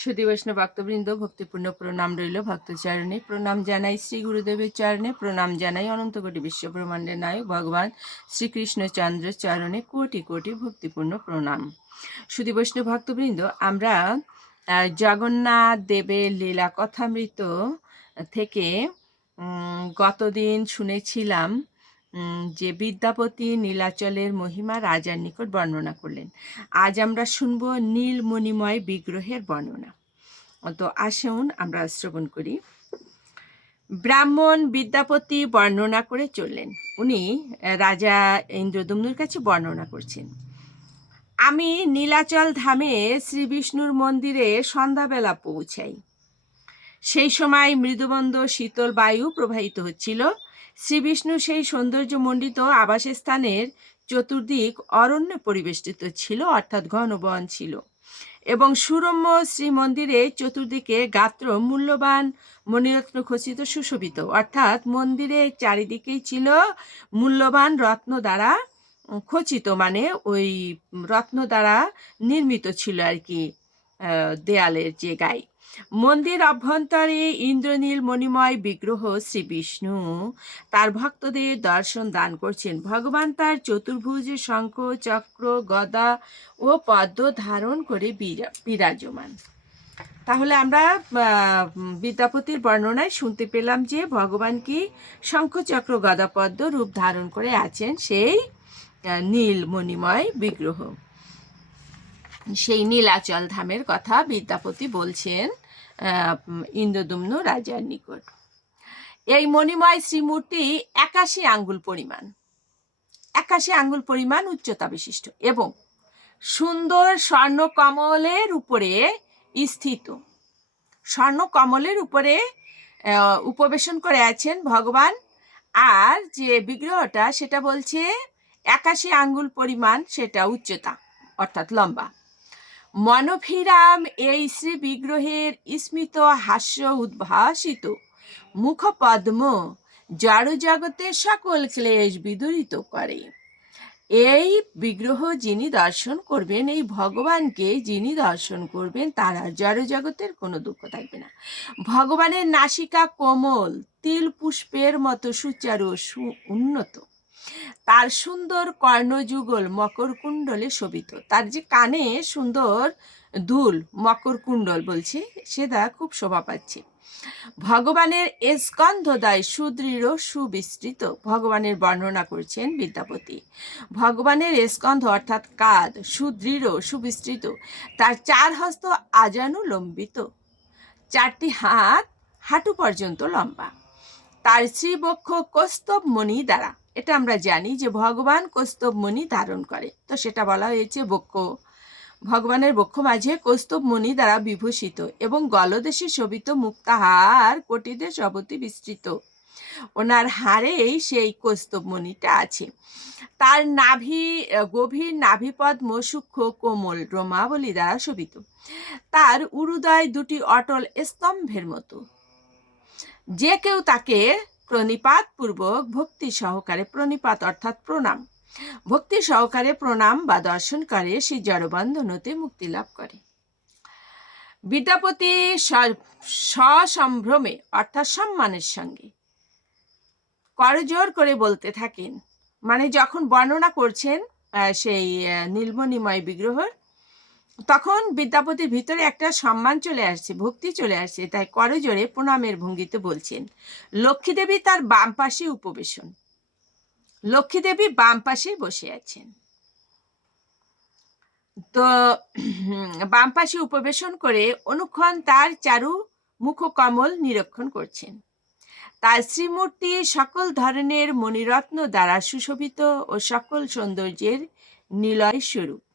সুদী বৈষ্ণব ভক্তবৃন্দ, ভক্তিপূর্ণ প্রণাম রইল ভক্তচরণে। প্রণাম জানাই শ্রী গুরুদেবের চরণে। প্রণাম জানাই অনন্ত কোটি বিশ্ব ব্রহ্মাণ্ডের নায়ক ভগবান শ্রীকৃষ্ণচন্দ্র চরণে কোটি কোটি ভক্তিপূর্ণ প্রণাম। সুদী বৈষ্ণব ভক্তবৃন্দ, আমরা জগন্নাথ দেবের লীলা কথামৃত থেকে গতদিন শুনেছিলাম যে বিদ্যাপতি নীলাচলের মহিমা রাজার নিকট বর্ণনা করলেন। আজ আমরা শুনব নীলমণিময় বিগ্রহের বর্ণনা। তো আসুন আমরা শ্রবণ করি। ব্রাহ্মণ বিদ্যাপতি বর্ণনা করে চললেন। উনি রাজা ইন্দ্রদম্নুর কাছে বর্ণনা করছেন, আমি নীলাচল ধামে শ্রী বিষ্ণুর মন্দিরে সন্ধ্যাবেলা পৌঁছাই। সেই সময় মৃদুবন্ধ শীতল বায়ু প্রবাহিত হচ্ছিল। শ্রী বিষ্ণু সেই সৌন্দর্যমণ্ডিত আবাসস্থানের চতুর্দিক অরণ্যে পরিবেষ্টিত ছিল, অর্থাৎ ঘন বন ছিল। এবং সুরম্য শ্রী মন্দিরে চতুর্দিকে গাত্র মূল্যবান মণিরত্ন খচিত সুশোভিত। অর্থাৎ মন্দিরের চারিদিকেই ছিল মূল্যবান রত্ন দ্বারা খচিত মানে ওই রত্ন দ্বারা নির্মিত ছিল আর কি দেয়ালের যে গায়ে মন্দির অভ্যন্তরে ইন্দ্রনীল মণিময় বিগ্রহ শ্রী বিষ্ণু। তার ভক্তদের দর্শন দান করছেন ভগবান তার চতুর্ভুজ, শঙ্খ, চক্র, গদা ও পদ্ম ধারণ করে বিরা- বিরাজমান। তাহলে আমরা বিদ্যাপতির বর্ণনায় শুনতে পেলাম যে ভগবান কি শঙ্খচক্র গদা, পদ্ম রূপ ধারণ করে আছেন সেই নীল মণিময় বিগ্রহ। সেই নীলাচল ধামের কথা বিদ্যাপতি বলছেন ইন্দ্রদুম্ন রাজার নিকট। এই মণিময় শ্রীমূর্তি একাশি আঙ্গুল পরিমাণ। একাশি আঙ্গুল পরিমাণ উচ্চতা বিশিষ্ট এবং সুন্দর স্বর্ণ কমলের উপরে স্থিত। স্বর্ণ কমলের উপরে উপবেশন করে আছেন ভগবান। আর যে বিগ্রহটা, সেটা বলছে একাশি আঙ্গুল পরিমাণ, সেটা উচ্চতা, অর্থাৎ লম্বা। মনোভিরাম এই শ্রী বিগ্রহের স্মিত হাস্য উদ্ভাসিত। মুখপদ্ম জড় জগতে সকল ক্লেশ বিদূরিত করে। এই বিগ্রহ যিনি দর্শন করবেন, এই ভগবানকে যিনি দর্শন করবেন, তার আর জড় জগতের কোনো দুঃখ থাকবে না। ভগবানের নাসিকা কোমল, তিল পুষ্পের মতো সুচারু সু উন্নত। তার সুন্দর কর্ণযুগল মকর কুণ্ডলে শোভিত। তার যে কানে সুন্দর দুল মকর কুণ্ডল বলছে, সেটা খুব শোভা পাচ্ছে। ভগবানের স্কন্ধদয় সুদৃঢ়, সুবিস্তৃত ভগবানের বর্ণনা করছেন বিদ্যাপতি। ভগবানের স্কন্ধ অর্থাৎ কাদ, সুদৃঢ়, সুবিস্তৃত, তার চার হস্ত আজানুলম্বিত। চারটি হাত হাঁটু পর্যন্ত লম্বা। তার শ্রীবক্ষ কস্তব মণি দ্বারা এটা আমরা জানি যে ভগবান কস্তব মণি ধারণ করে। তো সেটা বলা হয়েছে বক্ষ। ভগবানের বক্ষ মাঝে কৌস্তব মণি দ্বারা বিভূষিত এবং গলদেশে শোভিত মুক্তাহার কোটিদেশ অবধি বিস্তৃত। ওনার হাড়েই সেই কৌস্তব মণিটা আছে। তার নাভি, গভীর নাভিপদ্ম সূক্ষ্ম কোমল রোমাবলী দ্বারা শোভিত। তার উরুদয় দুটি অটল স্তম্ভের মতো। যে কেউ তাকে প্রণিপাত পূর্বক ভক্তি সহকারে প্রণিপাত অর্থাৎ প্রণাম। ভক্তি সহকারে প্রণাম বা দর্শন করে সে জড়বন্ধন হতে মুক্তি লাভ করে। বিদ্যাপতি সসম্ভ্রমে অর্থাৎ সম্মানের সঙ্গে করজোর করে বলতে থাকেন মানে যখন বর্ণনা করছেন সেই নীলমণিময় বিগ্রহের তখন বিদ্যাপতির ভিতরে একটা সম্মান চলে আসছে, ভক্তি চলে আসছে। তাই করজোরে প্রণামের ভঙ্গিতে বলছেন, লক্ষ্মী দেবী তার বাম পাশে উপবেশন। লক্ষ্মী দেবী বাম পাশে বসে আছেন। তো, বাম পাশে উপবেশন করে অনুক্ষণ তার চারু মুখকমল নিরীক্ষণ করছেন। তার শ্রীমূর্তি সকল ধরনের মণিরত্ন দ্বারা সুশোভিত ও সকল সৌন্দর্যের নিলয় স্বরূপ।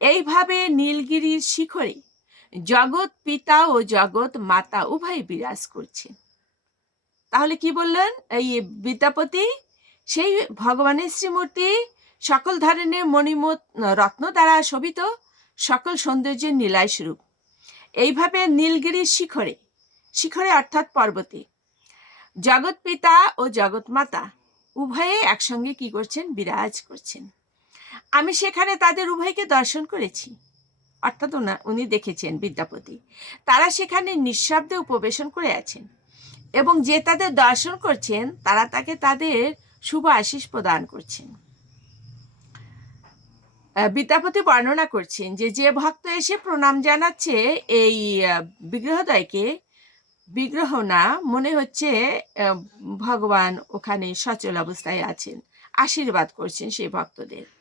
এইভাবে নীলগিরির শিখরে জগৎ পিতা ও জগৎ মাতা উভয় বিরাজ করছেন তাহলে কি বললেন? এই বিদ্যাপতি, সেই ভগবানের শ্রীমূর্তি, সকল ধরনের মণিমত রত্ন দ্বারা শোভিত, সকল সৌন্দর্যের নীলায় স্বরূপ এইভাবে নীলগিরির শিখরে শিখরে অর্থাৎ পর্বতে, জগৎ পিতা ও জগৎ মাতা উভয়ে একসঙ্গে কি করছেন? বিরাজ করছেন। আমি সেখানে তাদের উভয়কে দর্শন করেছি। অর্থাৎ উনি দেখেছেন বিদ্যাপতি। তারা সেখানে নিঃশব্দে উপবেশন করে আছেন এবং যে তাদের দর্শন করছেন তারা তাকে তাদের শুভ আশিস প্রদান করছেন। বিদ্যাপতি বর্ণনা করছেন যে যে ভক্ত এসে প্রণাম জানাচ্ছে এই আহ, বিগ্রহদ্বয়কে বিগ্রহ না মনে হচ্ছে ভগবান ওখানে সচল অবস্থায় আছেন আশীর্বাদ করছেন সেই ভক্তদের।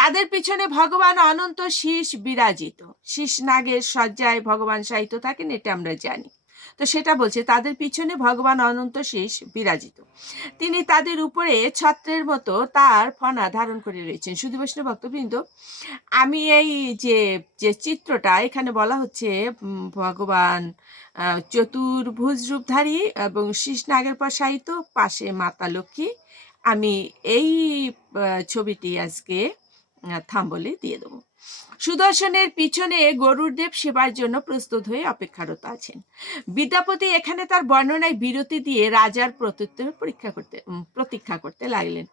তাদের পিছনে ভগবান অনন্ত শীষ বিরাজিত। শীষ নাগের সজ্জায় ভগবান সাহিত্য থাকেন, এটা আমরা জানি। তো সেটা বলছে, তাদের পিছনে ভগবান অনন্ত শীষ বিরাজিত। তিনি তাদের উপরে ছত্রের মতো তার ফনা ধারণ করে রয়েছেন। শুধু বৈষ্ণব ভক্তবৃন্দ, আমি এই যে যে চিত্রটা, এখানে বলা হচ্ছে ভগবান চতুর্ভুজ রূপধারী এবং শীষ নাগের পর সাহিত্য পাশে মাতা লক্ষ্মী। আমি এই ছবিটি আজকে থাম্বলে দিয়ে দেবো। সুদর্শনের পিছনে গরুর দেব সেবার জন্য প্রস্তুত হয়ে অপেক্ষারত আছেন। বিদ্যাপতি এখানে তার বর্ণনায় বিরতি দিয়ে রাজার প্রত্যুত্তর পরীক্ষা করতে প্রতীক্ষা করতে লাগলেন।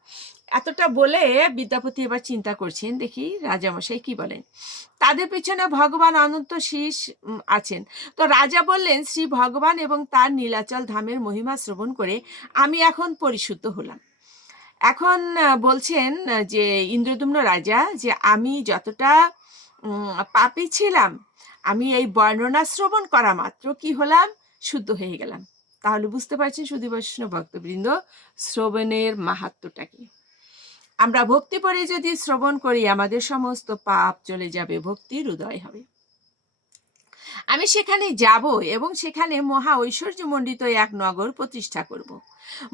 এতটা বলে বিদ্যাপতি এবার চিন্তা করছেন, দেখি রাজামশাই কি বলেন। তাদের পিছনে ভগবান অনন্ত শীষ আছেন। তো রাজা বললেন, শ্রী ভগবান এবং তার নীলাচল ধামের মহিমা শ্রবণ করে আমি এখন পরিশুদ্ধ হলাম। এখন বলছেন যে ইন্দ্রদুম্ন রাজা যে আমি যতটা পাপী ছিলাম, আমি এই বর্ণনা শ্রবণ করা মাত্র কি হলাম? শুদ্ধ হয়ে গেলাম। তাহলে বুঝতে পারছেন বৈষ্ণব ভক্তবৃন্দ, শ্রবণের মাহাত্মটা কি? আমরা ভক্তি পরে যদি শ্রবণ করি, আমাদের সমস্ত পাপ চলে যাবে, ভক্তির উদয় হবে। আমি সেখানে যাব এবং সেখানে মহা ঐশ্বর্যমণ্ডিত এক নগর প্রতিষ্ঠা করব।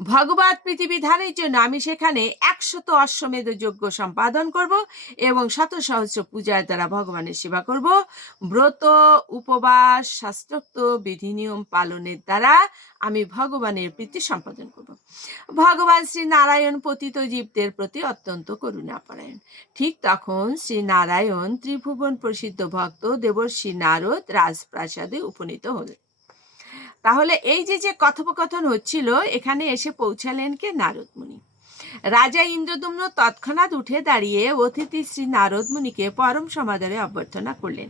ভগবত পৃথিবীধানের জন্য আমি সেখানে একশত অশ্বমেধ যজ্ঞ সম্পাদন করব এবং শত সহস্র পূজার দ্বারা ভগবানের সেবা করব। ব্রত, উপবাস, শাস্ত্রোক্ত বিধি নিয়ম পালনের দ্বারা আমি ভগবানের প্রীতি সম্পাদন করব। ভগবান শ্রী নারায়ণ পতিত জীবদের প্রতি অত্যন্ত করুণাপরায়ণ ঠিক তখন শ্রী নারায়ণ ত্রিভুবন প্রসিদ্ধ ভক্ত দেবর্ষি নারদ রাজপ্রাসাদে উপনীত হলেন। তাহলে এই যে যে কথোপকথন হচ্ছিল, এখানে এসে পৌঁছালেন কে? নারদ মুনি রাজা ইন্দ্রদুম্ন তৎক্ষণাৎ উঠে দাঁড়িয়ে অতিথি শ্রী নারদ মুনিকে পরম সমাদরে অভ্যর্থনা করলেন।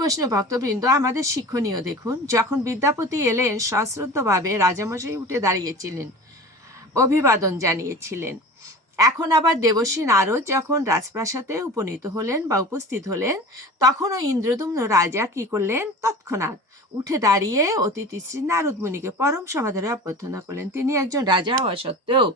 বৈষ্ণব ভক্তবৃন্দ, আমাদের শিক্ষণীয় দেখুন, যখন বিদ্যাপতি এলেন, সশ্রদ্ধভাবে রাজামশাই উঠে দাঁড়িয়েছিলেন, অভিবাদন জানিয়েছিলেন। এখন আবার দেবশ্রী নারদ যখন রাজপ্রাসাদে উপনীত হলেন বা উপস্থিত হলেন, তখনও ইন্দ্রদুম্ন রাজা কি করলেন? তৎক্ষণাৎ উঠে দাঁড়িয়ে অতিথি শ্রী নারদ মুনিকে পরম সমাধানে অভ্যর্থনা করলেন। তিনি একজন রাজা হওয়া সত্ত্বেও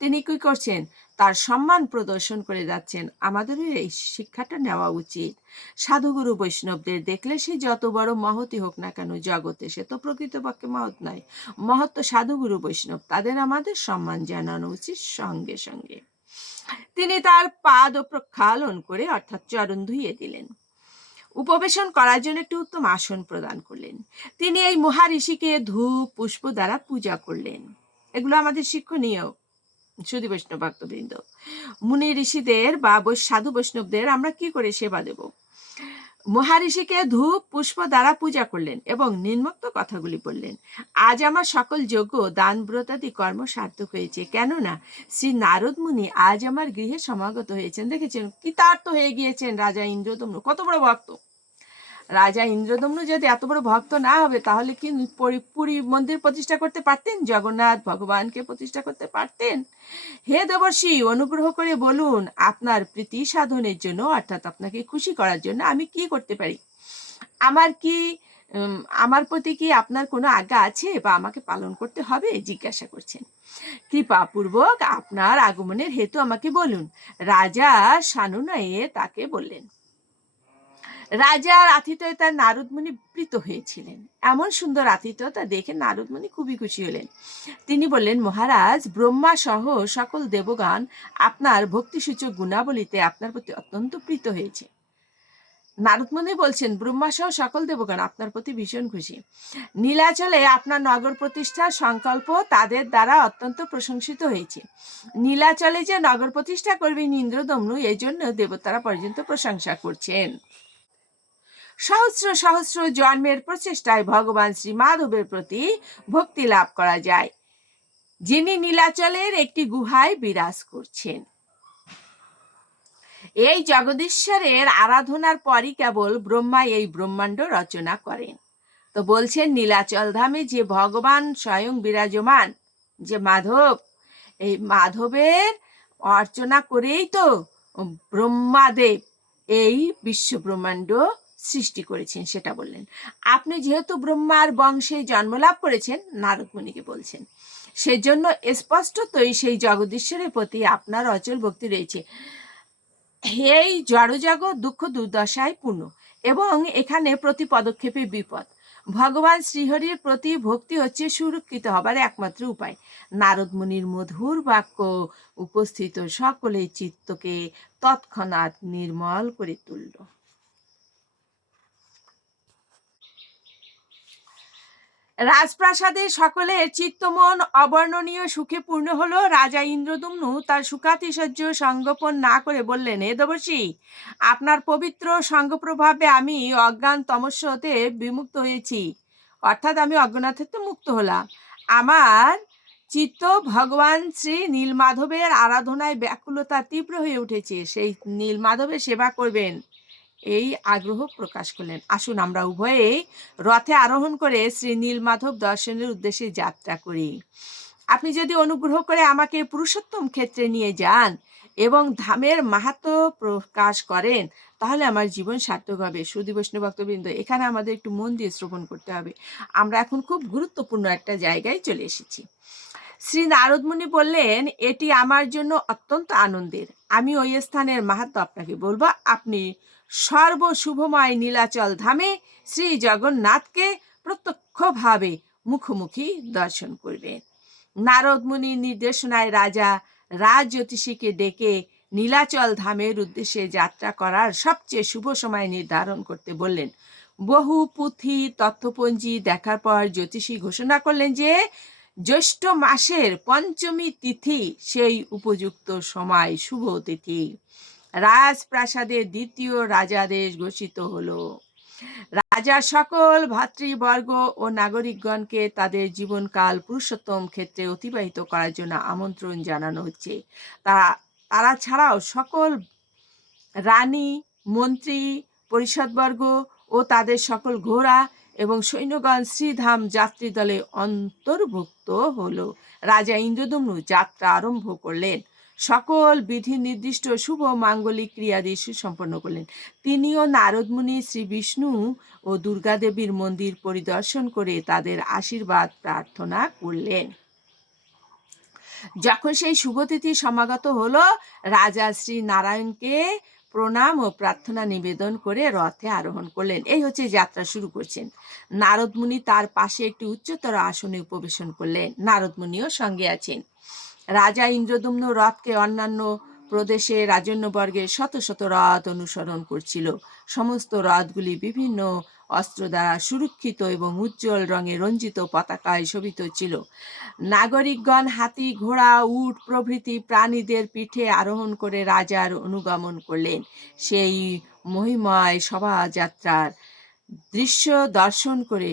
তিনি কি করছেন? তার সম্মান প্রদর্শন করে যাচ্ছেন। আমাদেরও এই শিক্ষাটা নেওয়া উচিত। সাধুগুরু বৈষ্ণবদের দেখলে সে যত বড় মহতি হোক না কেন জগতে, সে তো প্রকৃতপক্ষে মহৎ নয়। মহৎ তো সাধুগুরু বৈষ্ণব, তাদের আমাদের সম্মান জানানো উচিত সঙ্গে সঙ্গে। তিনি তার পাদ প্রক্ষালন করে অর্থাৎ চরণ ধুইয়ে দিলেন। উপবেশন করার জন্য একটি উত্তম আসন প্রদান করলেন। তিনি এই মহারিষিকে ধূপ, পুষ্প দ্বারা পূজা করলেন। এগুলো আমাদের শিক্ষণীয় সুদী বৈষ্ণব ভক্তবৃন্দ। মুনি ঋষিদের বা বৈ- সাধু বৈষ্ণবদের আমরা কি করে সেবা দেব? মহারিষিকে ধূপ পুষ্প দ্বারা পূজা করলেন এবং নিম্নোক্ত কথাগুলি বললেন। আজ আমার সকল যজ্ঞ দান ব্রতাদি কর্ম সার্থক হয়েছে। কেননা শ্রী নারদ মুনি আজ আমার গৃহে সমাগত হয়েছেন। দেখেছেন? কৃতার্থ হয়ে গিয়েছেন রাজা ইন্দ্রদম্ন। কত বড় ভক্ত! রাজা ইন্দ্রদম্ন যদি এত বড় ভক্ত না হবে, তাহলে কি পুরী- মন্দির প্রতিষ্ঠা করতে পারতেন? জগন্নাথ ভগবানকে প্রতিষ্ঠা করতে পারতেন? হে দেবর্ষি, অনুগ্রহ করে বলুন, আপনার প্রীতি সাধনের জন্য, অর্থাৎ আপনাকে খুশি করার জন্য আমি কি করতে পারি? আমার কি আমার প্রতি কি আপনার কোনো আজ্ঞা আছে বা আমাকে পালন করতে হবে? জিজ্ঞাসা করছেন। কৃপাপূর্বক আপনার আগমনের হেতু আমাকে বলুন। রাজা সানুনয়ে তাকে বললেন। রাজার আতিথ্যতার নারদমণি প্রীত হয়েছিলেন। এমন সুন্দর আতিথ্যতা দেখে নারদমণি খুবই খুশি হলেন। তিনি বললেন, মহারাজ, ব্রহ্মা সহ সকল দেবগান আপনার ভক্তিসূচক গুণাবলীতে আপনার প্রতি অত্যন্ত প্রীত হয়েছে। নারদমণি বলছেন, ব্রহ্মা সহ সকল দেবগণ আপনার প্রতি ভীষণ খুশি। নীলাচলে আপনার নগর প্রতিষ্ঠার সংকল্প তাদের দ্বারা অত্যন্ত প্রশংসিত হয়েছে। নীলাচলে যে নগর প্রতিষ্ঠা করবেন ইন্দ্রদম্নু এই জন্য দেবতারা পর্যন্ত প্রশংসা করছেন। সহস্র সহস্র জন্মের প্রচেষ্টায় ভগবান শ্রী মাধবের প্রতি ভক্তি লাভ করা যায়। যিনি নীলাচলের একটি গুহায় বিরাজ করছেন। এই জগদীশ্বরের আরাধনার পরই কেবল ব্রহ্মা এই ব্রহ্মাণ্ড রচনা করেন। তো বলছেন, নীলাচল ধামে যে ভগবান স্বয়ং বিরাজমান, যে মাধব, এই মাধবের অর্চনা করেই তো ব্রহ্মাদেব এই বিশ্ব ব্রহ্মাণ্ড সৃষ্টি করেছেন, সেটা বললেন। আপনি যেহেতু ব্রহ্মার বংশে জন্মলাভ করেছেন, নারদমণিকে বলছেন। সেজন্য স্পষ্টতই সেই জগদীশ্বরের প্রতি আপনার অচল ভক্তি রয়েছে। এই জড়জগৎ দুঃখ দুর্দশায় পূর্ণ এবং এখানে প্রতি পদক্ষেপে বিপদ। ভগবান শ্রীহরির প্রতি ভক্তি হচ্ছে সুরক্ষিত হবার একমাত্র উপায়। নারদ মুনির মধুর বাক্য উপস্থিত সকলেই চিত্তকে তৎক্ষণাৎ নির্মল করে তুলল। রাজপ্রাসাদে সকলের চিত্তমন অবর্ণনীয়, সুখে পূর্ণ হলো। রাজা ইন্দ্রদুম্নু তার সুখাতিশয্য সঙ্গোপন না করে বললেন, এ দেবর্ষি, আপনার পবিত্র সঙ্গপ্রভাবে আমি অজ্ঞান তমস্য হতে বিমুক্ত হয়েছি। অর্থাৎ আমি অজ্ঞানাথের মুক্ত হলাম। আমার চিত্ত ভগবান শ্রী নীলমাধবের আরাধনায় ব্যাকুলতা তীব্র হয়ে উঠেছে। সেই নীলমাধবের সেবা করবেন। এই আগ্রহ প্রকাশ করলেন। আসুন আমরা উভয়েই রথে আরোহণ করে শ্রী নীলমাধব দর্শনের উদ্দেশ্যে যাত্রা করি। আপনি যদি অনুগ্রহ করে আমাকে পুরুষোত্তম ক্ষেত্রে নিয়ে যান এবং ধামের মাহাত্ম প্রকাশ করেন, তাহলে আমার জীবন সার্থক হবে। সুদী বৈষ্ণব ভক্তবৃন্দ, এখানে আমাদের একটু মন দিয়ে শ্রবণ করতে হবে। আমরা এখন খুব গুরুত্বপূর্ণ একটা জায়গায় চলে এসেছি। শ্রী নারদমুনি বললেন, এটি আমার জন্য অত্যন্ত আনন্দের। আমি ওই স্থানের মাহাত্ম আপনাকে বলব। আপনি সর্বশুভময় নীলাচল ধামে শ্রী জগন্নাথকে প্রত্যক্ষভাবে মুখোমুখি দর্শন করবেন নারদ মুনির নির্দেশনায় রাজা রাজ জ্যোতিষীকে ডেকে নীলাচল ধামের উদ্দেশ্যে যাত্রা করার সবচেয়ে শুভ সময় নির্ধারণ করতে বললেন। বহু পুঁথি, তথ্যপঞ্জি দেখার পর জ্যোতিষী ঘোষণা করলেন যে, জ্যৈষ্ঠ মাসের পঞ্চমী তিথি সেই উপযুক্ত সময় শুভ তিথি রাজপ্রাসাদের দ্বিতীয় রাজাদেশ ঘোষিত হলো। রাজা সকল ভাতৃবর্গ ও নাগরিকগণকে তাদের জীবনকাল পুরুষোত্তম ক্ষেত্রে অতিবাহিত করার জন্য আমন্ত্রণ জানানো হচ্ছে। তারা তারা ছাড়াও সকল রানী, মন্ত্রী, পরিষদবর্গ ও তাদের সকল ঘোড়া এবং সৈন্যগণ শ্রীধাম যাত্রী দলে অন্তর্ভুক্ত হলো। রাজা ইন্দ্রদম্নু যাত্রা আরম্ভ করলেন। সকল বিধি নির্দিষ্ট শুভ মাঙ্গলিক ক্রিয়াদি সম্পন্ন করলেন। তিনিও নারদমুনি শ্রী বিষ্ণু ও দুর্গাদেবীর মন্দির পরিদর্শন করে তাদের আশীর্বাদ প্রার্থনা করলেন। যখন সেই শুভতিথি সমাগত হলো, রাজা শ্রী নারায়ণকে প্রণাম ও প্রার্থনা নিবেদন করে রথে আরোহণ করলেন। এই হচ্ছে যাত্রা শুরু করছেন। নারদমুনি তার পাশে একটি উচ্চতর আসনে উপবেশন করলেন। নারদমুনিও সঙ্গে আছেন। রাজা ইন্দ্রদুম্ন রথকে অন্যান্য প্রদেশে রাজন্যবর্গের শত শত রথ অনুসরণ করছিল। সমস্ত রথগুলি বিভিন্ন অস্ত্র দ্বারা সুরক্ষিত এবং উজ্জ্বল রঙে রঞ্জিত পতাকায় শোভিত ছিল। নাগরিকগণ হাতি, ঘোড়া, উট প্রভৃতি প্রাণীদের পিঠে আরোহণ করে রাজার অনুগমন করলেন। সেই মহিময় শোভাযাত্রার দৃশ্য দর্শন করে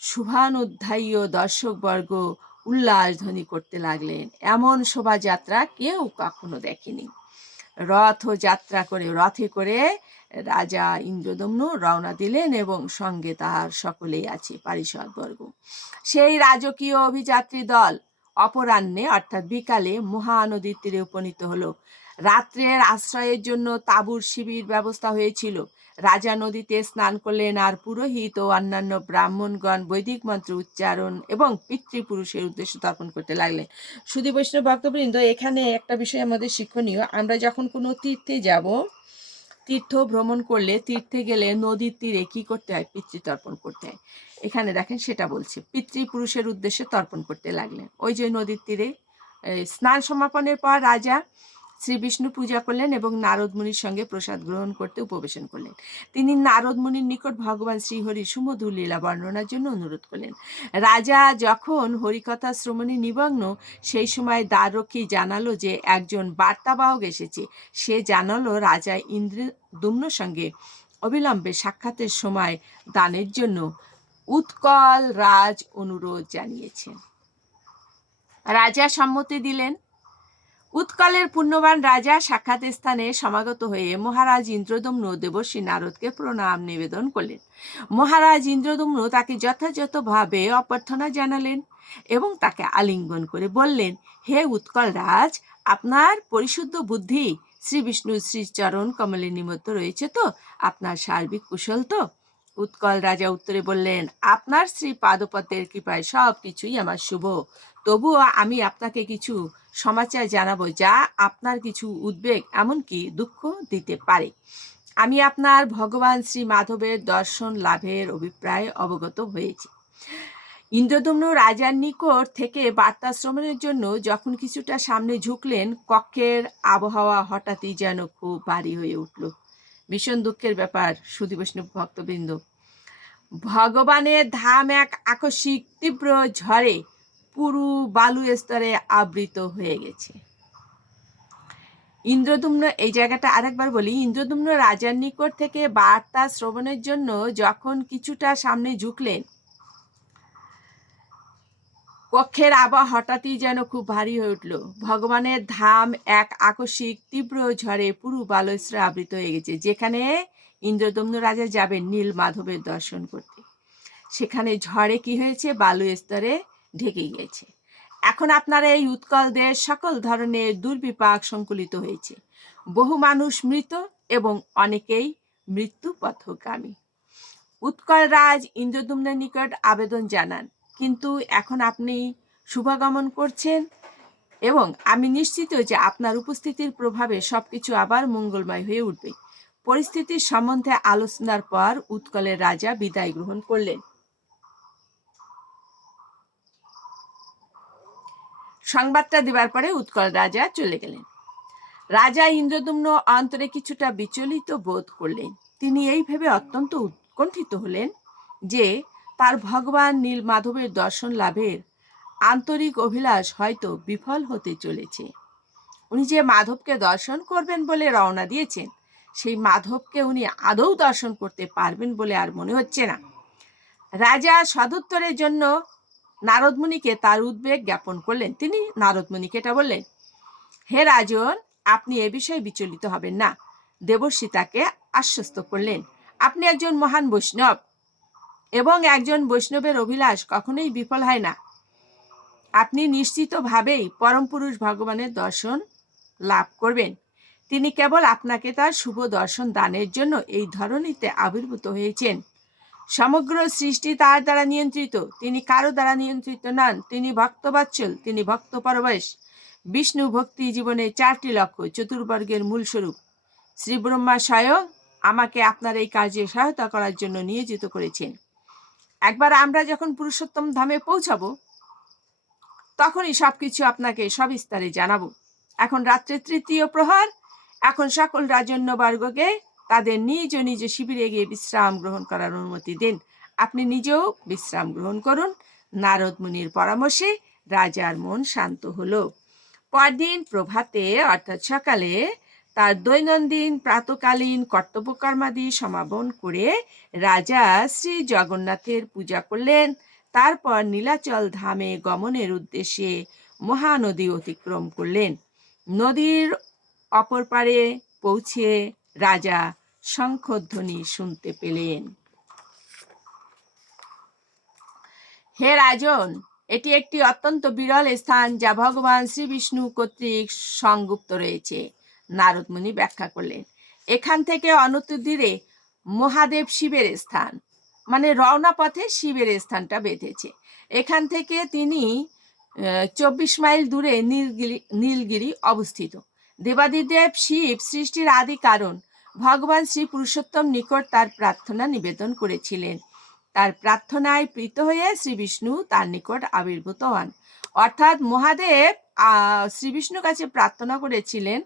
শুভানুধ্যায়ী দর্শকবর্গ উল্লাস ধ্বনি করতে লাগলেন। এমন শোভাযাত্রা কেউ কখনো দেখেনি। রথ যাত্রা করে, রথে করে রাজা ইন্দ্রদম্ন রওনা দিলেন এবং সঙ্গে তাহার সকলেই আছে পারিষদবর্গ। সেই রাজকীয় অভিযাত্রী দল অপরাহ্নে, অর্থাৎ বিকালে মহানদীর তীরে উপনীত হলো রাত্রের আশ্রয়ের জন্য তাঁবুর শিবির ব্যবস্থা হয়েছিল। রাজা নদীতে স্নান করলেন আর পুরোহিত ও অন্যান্য ব্রাহ্মণগণ বৈদিক মন্ত্র উচ্চারণ এবং পিতৃপুরুষের উদ্দেশ্য তর্পণ করতে লাগলেন। শুধু বৈষ্ণব ভক্তবৃন্দ, এখানে একটা বিষয় আমাদের শিক্ষণীয়। আমরা যখন কোনো তীর্থে যাব, তীর্থ ভ্রমণ করলে তীর্থে গেলে নদীর তীরে কি করতে হয়? পিতৃতর্পণ করতে হয়। এখানে দেখেন সেটা বলছে। পিতৃপুরুষের উদ্দেশ্যে তর্পণ করতে লাগলেন। ওই যে নদীর তীরে স্নান সমাপনের পর রাজা শ্রী বিষ্ণু পূজা করলেন এবং নারদ মুনির সঙ্গে প্রসাদ গ্রহণ করতে উপবেশন করলেন। তিনি নারদ মুনির নিকট ভগবান শ্রীহরি সুমধুর লীলা বর্ণনার জন্য অনুরোধ করলেন। রাজা যখন হরিকথা শ্রমণী নিমগ্ন, সেই সময় দ্বাররক্ষী জানালো যে একজন বার্তাবাহক এসেছে। সে জানালো, রাজা ইন্দ্র দুম্ন সঙ্গে অবিলম্বে সাক্ষাতের সময় দানের জন্য উৎকল রাজ অনুরোধ জানিয়েছেন। রাজা সম্মতি দিলেন। উৎকলের পুণ্যবান রাজা সাক্ষাৎ স্থানে সমাগত হয়ে মহারাজ ইন্দ্রদম্ন দেবশ্রী নারদকে প্রণাম নিবেদন করলেন। মহারাজ ইন্দ্রদম্ন তাকে যথাযথভাবে অভ্যর্থনা জানালেন এবং তাকে আলিঙ্গন করে বললেন, হে উৎকল রাজ, আপনার পরিশুদ্ধ বুদ্ধি, শ্রী বিষ্ণু শ্রীচরণ কমলে নিমত্ত রয়েছে তো, আপনার সার্বিক কুশল তো? উৎকল রাজা উত্তরে বললেন, আপনার শ্রী পাদপদ্মের কৃপায় সব কিছুই আমার শুভ। তবুও আমি আপনাকে কিছু সমাচার জানাব যা আপনার কিছু উদ্বেগ, এমনকি দুঃখ দিতে পারে। আমি আপনার ভগবান শ্রী মাধবের দর্শন লাভের অভিপ্রায় অবগত হয়েছি। ইন্দ্রদম্ন রাজার নিকট থেকে বার্তা শ্রবণের জন্য যখন কিছুটা সামনে ঝুঁকলেন, কক্ষের আবহাওয়া হঠাৎই যেন খুব ভারী হয়ে উঠল। ভীষণ দুঃখের ব্যাপার, সুধী বৈষ্ণব ভক্তবৃন্দ। ভগবানের ধাম এক আকস্মিক তীব্র ঝড়ে পুরু বালু স্তরে আবৃত হয়ে গেছে। ইন্দ্রদুম্ন, এই জায়গাটা আরেকবার বলি, ইন্দ্রদুম্ন রাজার নিকট থেকে বার্তা শ্রবণের জন্য যখন কিছুটা সামনে ঝুঁকলেন, কক্ষের আবহাওয়া হঠাৎই যেন খুব ভারী হয়ে উঠল। ভগবানের ধাম এক আকস্মিক তীব্র ঝড়ে পুরু বালস্রে আবৃত হয়ে গেছে, যেখানে ইন্দ্রদম্ন রাজা যাবেন নীল মাধবের দর্শন করতে। সেখানে ঝড়ে কি হয়েছে? বালু স্তরে ঢেকে গিয়েছে এখন আপনার এই উৎকল দেশ সকল ধরনের দুর্বিপাক সংকুলিত হয়েছে। বহু মানুষ মৃত এবং অনেকেই মৃত্যু পথগামী। উৎকল রাজ ইন্দ্রদুম্নের নিকট আবেদন জানান, কিন্তু এখন আপনি শুভাগমন করছেন এবং আমি নিশ্চিত যে আপনার উপস্থিতির প্রভাবে সবকিছু আবার মঙ্গলময় হয়ে উঠবে। পরিস্থিতির সম্বন্ধে আলোচনার পর উৎকলের রাজা বিদায় গ্রহণ করলেন। সংবাদটা দেবার পরে উৎকল রাজা চলে গেলেন। রাজা ইন্দ্রদুম্ন অন্তরে কিছুটা বিচলিত বোধ করলেন। তিনি এই ভেবে অত্যন্ত উৎকণ্ঠিত হলেন যে, তার ভগবান নীল মাধবের দর্শন লাভের আন্তরিক অভিলাষ হয়তো বিফল হতে চলেছে। উনি যে মাধবকে দর্শন করবেন বলে রওনা দিয়েছেন, সেই মাধবকে উনি আদৌ দর্শন করতে পারবেন বলে আর মনে হচ্ছে না। রাজা সদুত্তরের জন্য নারদমুনিকে তার উদ্বেগ জ্ঞাপন করলেন। তিনি নারদমুনিকে এটা বললেন, হে রাজন, আপনি এ বিষয়ে বিচলিত হবেন না। দেবর্ষী তাকে আশ্বস্ত করলেন, আপনি একজন মহান বৈষ্ণব এবং একজন বৈষ্ণবের অভিলাষ কখনোই বিফল হয় না। আপনি নিশ্চিতভাবেই পরম পুরুষ ভগবানের দর্শন লাভ করবেন। তিনি কেবল আপনাকে তার শুভ দর্শন দানের জন্য এই ধরনীতে আবির্ভূত হয়েছেন। সমগ্র সৃষ্টি তার দ্বারা নিয়ন্ত্রিত। তিনি কারও দ্বারা নিয়ন্ত্রিত নন। তিনি ভক্তবাৎসল তিনি ভক্ত পরবেশ। বিষ্ণু ভক্তি জীবনে চারটি লক্ষ্য, চতুর্বর্গের মূল স্বরূপ শ্রী ব্রহ্মা স্বয়ং আমাকে আপনার এই কাজে সহায়তা করার জন্য নিয়োজিত করেছেন। একবার আমরা যখন পুরুষোত্তম ধামে পৌঁছাবো, তখনই সব কিছু আপনাকে সবিস্তারে জানাব। এখন রাত্রে তৃতীয় প্রহর। এখন সকল রাজন্যবর্গকে তাদের নিজ নিজ শিবিরে গিয়ে বিশ্রাম গ্রহণ করার অনুমতি দিন। আপনি নিজেও বিশ্রাম গ্রহণ করুন। নারদ মুনির পরামর্শে রাজার মন শান্ত হলো। পরদিন প্রভাতে, অর্থাৎ সকালে, তার দৈনন্দিন, প্রাতকালীন কর্তব্যকর্মাদি সমাপন করে রাজা শ্রী জগন্নাথের পূজা করলেন। তারপর নীলাচল ধামে গমনের উদ্দেশ্যে মহানদী অতিক্রম করলেন। নদীর অপর পারে পৌঁছে রাজা শঙ্খধ্বনি শুনতে পেলেন। হে রাজন, এটি একটি অত্যন্ত বিরল স্থান যা ভগবান শ্রী বিষ্ণু কর্তৃক সংযুক্ত রয়েছে। নারদমুনি ব্যাখ্যা করলেন, এখান থেকে অনত মহাদেব শিবের স্থান মানে রওনা পথে শিবের স্থানটা বেঁধেছে। এখান থেকে তিনি চব্বিশ মাইল দূরে নীলগিরি নীলগিরি অবস্থিত। দেবাদিদেব শিব সৃষ্টির আদি কারণ ভগবান শ্রী পুরুষোত্তম নিকট তার প্রার্থনা নিবেদন করেছিলেন। তার প্রার্থনায় প্রীত হয়ে শ্রী বিষ্ণু তার নিকট আবির্ভূত হন। অর্থাৎ মহাদেব শ্রী বিষ্ণুর কাছে প্রার্থনা করেছিলেন।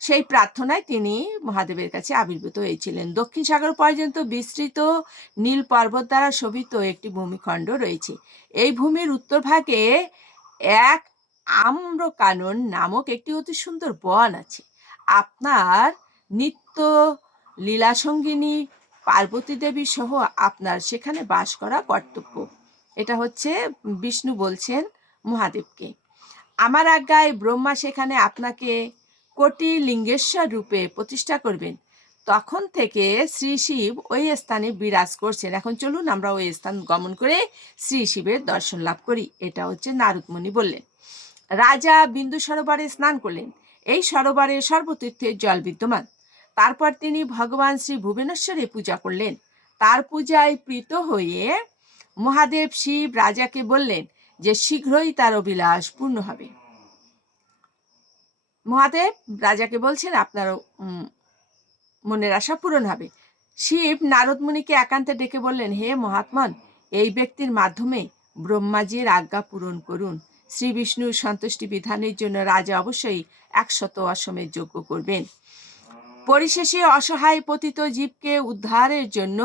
সেই প্রার্থনায় তিনি মহাদেবের কাছে আবির্ভূত হয়েছিলেন। দক্ষিণ সাগর পর্যন্ত বিস্তৃত নীল পর্বত দ্বারা শোভিত একটি ভূমিখণ্ড রয়েছে। এই ভূমির উত্তর ভাগে এক আম্রকানন নামক একটি অতি সুন্দর বন আছে। আপনার নিত্য লীলাসঙ্গিনী পার্বতী দেবী সহ আপনার সেখানে বাস করা কর্তব্য। এটা হচ্ছে বিষ্ণু বলছেন মহাদেবকে। আমার আজ্ঞায় ব্রহ্মা সেখানে আপনাকে কোটি লিঙ্গেশ্বর রূপে প্রতিষ্ঠা করবেন। তখন থেকে শ্রী শিব ওই স্থানে বিরাজ করছেন। এখন চলুন আমরা ওই স্থান গমন করে শ্রী শিবের দর্শন লাভ করি। এটা হচ্ছে নারদমণি বললেন। রাজা বিন্দু সরোবরে স্নান করলেন। এই সরোবরে সর্বতীর্থের জল বিদ্যমান। তারপর তিনি ভগবান শ্রী ভুবনেশ্বরে পূজা করলেন। তার পূজায় প্রীত হয়ে মহাদেব শিব রাজাকে বললেন যে শীঘ্রই তার অভিলাষ পূর্ণ হবে। মহাদেব রাজাকে বলছেন, আপনার মনের আশা পূরণ হবে। শিব নারদ মুনিকে একান্তে ডেকে বললেন, হে মহাত্মন, এই ব্যক্তির মাধ্যমে ব্রহ্মাজির আজ্ঞা পূরণ করুন। শ্রী বিষ্ণুর সন্তুষ্টি বিধানের জন্য রাজা অবশ্যই একশত অশ্বমের যজ্ঞ করবেন। পরিশেষে অসহায় পতিত জীবকে উদ্ধারের জন্য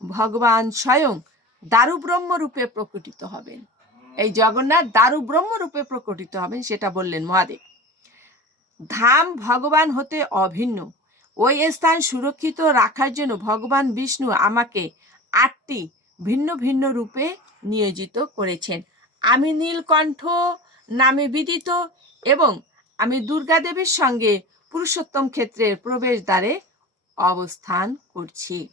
ভগবান স্বয়ং দারু ব্রহ্ম রূপে প্রকটিত হবেন। এই জগন্নাথ দারু ব্রহ্ম রূপে প্রকটিত হবেন, সেটা বললেন মহাদেব। ধাম ভগবান হতে অভিন্ন। ওই স্থান সুরক্ষিত রাখার জন্য ভগবান বিষ্ণু আমাকে আটটি ভিন্ন ভিন্ন রূপে নিয়োজিত করেছেন। আমি নীলকণ্ঠ নামে বিদিত এবং আমি দুর্গাদেবীর সঙ্গে পুরুষোত্তম ক্ষেত্রের প্রবেশদ্বারে অবস্থান করছি।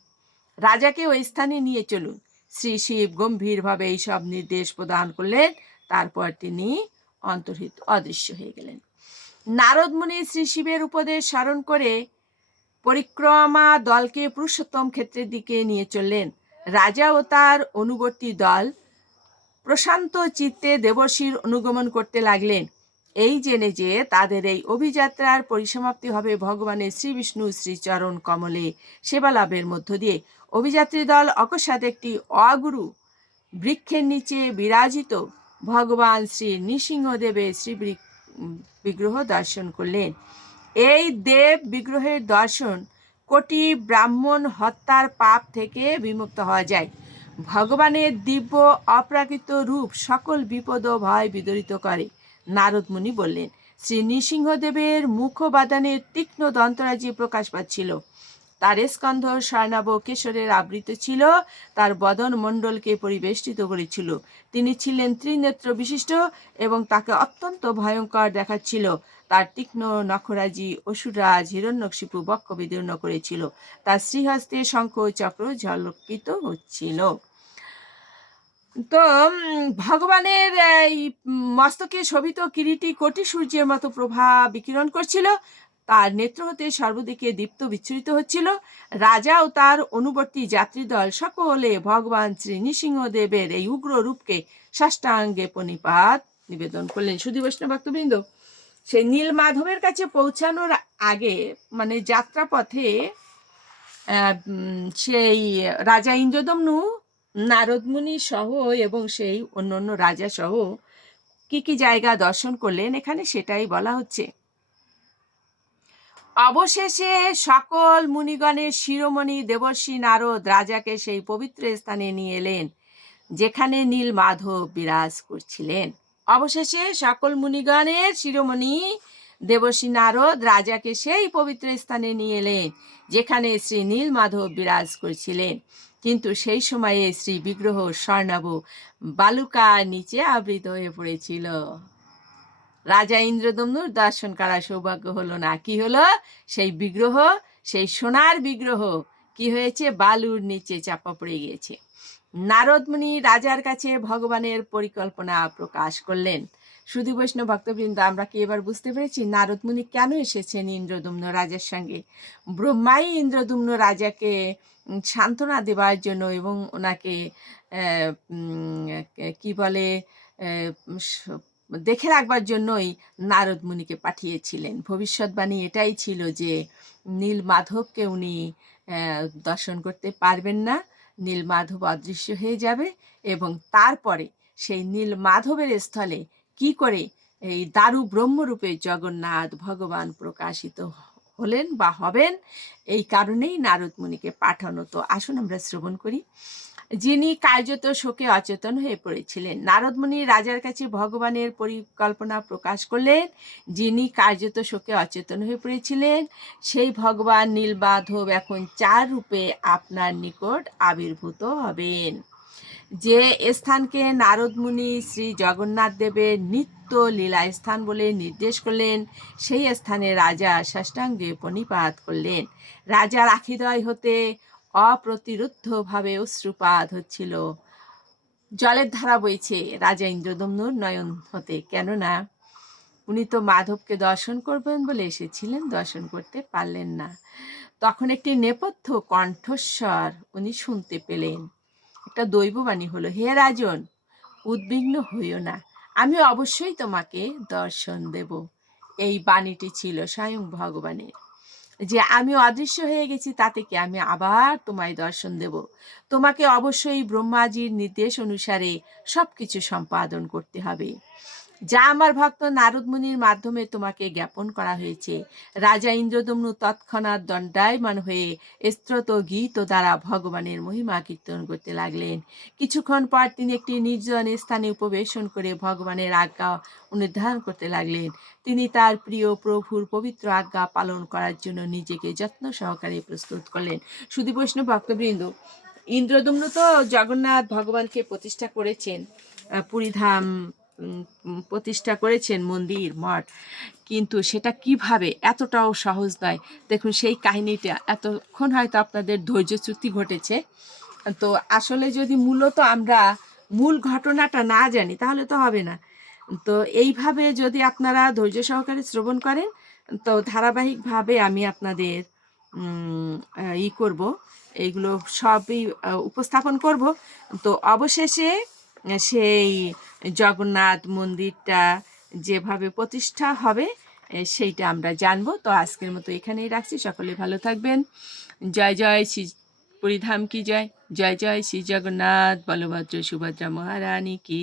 রাজাকে ওই স্থানে নিয়ে চলুন। শ্রী শিব গম্ভীরভাবে এইসব নির্দেশ প্রদান করলেন, তারপর তিনি অন্তর্হিত অদৃশ্য হয়ে গেলেন। নারদ মুনি শ্রী শিবের উপদেশ স্মরণ করে পরিক্রমা দলকে পুরুষোত্তম ক্ষেত্রের দিকে নিয়ে চললেন। রাজা ও তার অনুবর্তী দল প্রশান্ত চিত্তে দেবশীর অনুগমন করতে লাগলেন। এই জেনে যে তাদের এই অভিযাত্রার পরিসমাপ্তি হবে ভগবানের শ্রী বিষ্ণু শ্রীচরণ কমলে। সেবা লাভের মধ্য দিয়ে অভিযাত্রী দল অকস্মাৎ একটি অগুরু বৃক্ষের নিচে বিরাজিত ভগবান শ্রী নৃসিংহদেবের শ্রী বিগ্রহ দর্শন করলেন। এই দেব বিগ্রহের দর্শন কোটি ব্রাহ্মণ হত্যার পাপ থেকে বিমুক্ত হওয়া যায়। ভগবানের দিব্য অপ্রাকৃত রূপ সকল বিপদ ভয় বিদরিত করে। নারদ মুনি বললেন, শ্রী নৃসিংহদেবের মুখবাদানের তীক্ষ্ণ দন্তরাজি প্রকাশ পাচ্ছিল। তার স্কন্ধ স্বর্ণাব কেশরের আবৃত ছিল, তার বদন মণ্ডলকে পরিবেষ্টিত করেছিল। তিনি ছিলেন ত্রিনেত্র বিশিষ্ট এবং তাকে অত্যন্ত ভয়ঙ্কর দেখাচ্ছিল। তার তীক্ষ্ণ নখরাজি অসুররাজ হিরণ্যকশিপু বক্ষ বিদীর্ণ করেছিল। তার শ্রীহস্তে শঙ্খ চক্র ঝলকিত হচ্ছিল। তো ভগবানের এই মস্তকে শোভিত কিরিটি কোটি সূর্যের মতো প্রভা বিকিরণ করছিল। তার নেত্র হতে সর্বদিকে দীপ্ত বিচ্ছুরিত হচ্ছিল। রাজা ও তার অনুবর্তী যাত্রীদল সকলে ভগবান শ্রী নৃসিংহদেবের এই উগ্র রূপকে ষষ্ঠাঙ্গে পণিপাত নিবেদন করলেন। শুধু বৈষ্ণব ভক্তবৃন্দ, সেই নীল মাধবের কাছে পৌঁছানোর আগে মানে যাত্রাপথে সেই রাজা ইন্দ্রদম্নু নারদমুনি সহ এবং সেই অন্য অন্য রাজা সহ কি কি জায়গা দর্শন করলেন এখানে সেটাই বলা হচ্ছে। অবশেষে সকল মুনিগণের শিরোমণি দেবর্ষী নারদ রাজাকে সেই পবিত্র স্থানে নিয়ে এলেন, যেখানে নীল মাধব বিরাজ করছিলেন। অবশেষে সকল মুনিগণের শিরোমণি দেবর্ষী নারদ রাজাকে সেই পবিত্র স্থানে নিয়ে এলেন, যেখানে শ্রী নীল মাধব বিরাজ করছিলেন। কিন্তু সেই সময়ে শ্রী বিগ্রহ স্বর্ণাভ বালুকার নিচে আবৃত হয়ে পড়েছিল। রাজা ইন্দ্রদমনুর দর্শন করার সৌভাগ্য হলো না। কি হলো? সেই বিগ্রহ, সেই সোনার বিগ্রহ, কি হয়েছে? বালুর নিচে চাপা পড়ে গিয়েছে। নারদমুনি রাজার কাছে ভগবানের পরিকল্পনা প্রকাশ করলেন। শুধু বৈষ্ণব ভক্তবৃন্দ, আমরা কি এবার বুঝতে পেরেছি নারদমুনি কেন এসেছেন ইন্দ্রদুম্ন রাজার সঙ্গে? ব্রহ্মাই ইন্দ্রদুম্ন রাজাকে সান্ত্বনা দেওয়ার জন্য এবং ওনাকে কি বলে দেখে রাখবার জন্যই নারদ মুনিকে পাঠিয়েছিলেন। ভবিষ্যৎবাণী এটাই ছিল যে নীল মাধবকে উনি দর্শন করতে পারবেন না। নীল মাধব অদৃশ্য হয়ে যাবে এবং তারপরে সেই নীল মাধবের স্থলে কি করে এই দারু ব্রহ্মরূপে জগন্নাথ ভগবান প্রকাশিত হলেন বা হবেন? এই কারণেই নারদ মুনিকে পাঠানো। তো আসুন আমরা শ্রবণ করি। যিনি কার্যত শোকে অচেতন হয়ে পড়েছিলেন নারদমুনি রাজার কাছে ভগবানের পরিকল্পনা প্রকাশ করলেন। যিনি কার্যত শোকে অচেতন হয়ে পড়েছিলেন, সেই ভগবান নীলবাধব এখন চার রূপে আপনার নিকট আবির্ভূত হবেন। যে স্থানকে নারদ মুনি শ্রী জগন্নাথ দেবের নিত্য লীলা স্থান বলে নির্দেশ করলেন, সেই স্থানে রাজা সাষ্টাঙ্গে প্রণিপাত করলেন। রাজার আখিদয় হতে অপ্রতিরুদ্ধভাবে অশ্রুপাত হচ্ছিল। জলের ধারা বইছে, রাজা ইন্দ্রদম্নুর নয়ন হতে। কেননা, উনি তো মাধবকে দর্শন করবেন বলে এসেছিলেন, দর্শন করতে পারলেন না। তখন একটি নেপথ্য কণ্ঠস্বর উনি শুনতে পেলেন। একটা দৈববাণী হলো, হে রাজন, উদ্বিগ্ন হইও না। আমি অবশ্যই তোমাকে দর্শন দেব। এই বাণীটি ছিল স্বয়ং ভগবানের। যে আমি অদৃশ্য হয়ে গেছি, তাতে কি আমি আবার তোমায় দর্শন দেব? তোমাকে অবশ্যই ব্রহ্মাজির নির্দেশ অনুসারে সব কিছু সম্পাদন করতে হবে। যা আমার ভক্ত নারদ মুনির মাধ্যমে তোমাকে জ্ঞাপন করা হয়েছে। রাজা ইন্দ্রদম্নু তৎক্ষণাৎ দণ্ডায়মান হয়ে স্ত্রোত গীত দ্বারা ভগবানের মহিমা কীর্তন করতে লাগলেন। কিছুক্ষণ পর তিনি একটি নির্জন স্থানে উপবেশন করে ভগবানের আজ্ঞা অনুধারণ করতে লাগলেন। তিনি তার প্রিয় প্রভুর পবিত্র আজ্ঞা পালন করার জন্য নিজেকে যত্ন সহকারে প্রস্তুত করলেন। শুধু বৈষ্ণব ভক্তবৃন্দ, ইন্দ্রদম্নু তো জগন্নাথ ভগবানকে প্রতিষ্ঠা করেছেন। পুরীধাম প্রতিষ্ঠা করেছেন মন্দির, মঠ। কিন্তু সেটা কীভাবে? এতটাও সহজ নয়। দেখুন, সেই কাহিনীটা, এতক্ষণ হয়তো আপনাদের ধৈর্যচ্যুতি ঘটেছে। তো আসলে যদি মূলত আমরা মূল ঘটনাটা না জানি, তাহলে তো হবে না। তো এইভাবে যদি আপনারা ধৈর্য সহকারে শ্রবণ করেন, তো ধারাবাহিকভাবে আমি আপনাদের ই করব এইগুলো সবই উপস্থাপন করব। তো অবশেষে সেই জগন্নাথ মন্দিরটা যেভাবে প্রতিষ্ঠা হবে সেইটা আমরা জানব। তো আজকের মতো এখানেই রাখছি। সকলে ভালো থাকবেন। জয় জয় শ্রী পরিধাম কি জয়? জয় জয় শ্রী জগন্নাথ বলভদ্র সুভদ্রা মহারানী কি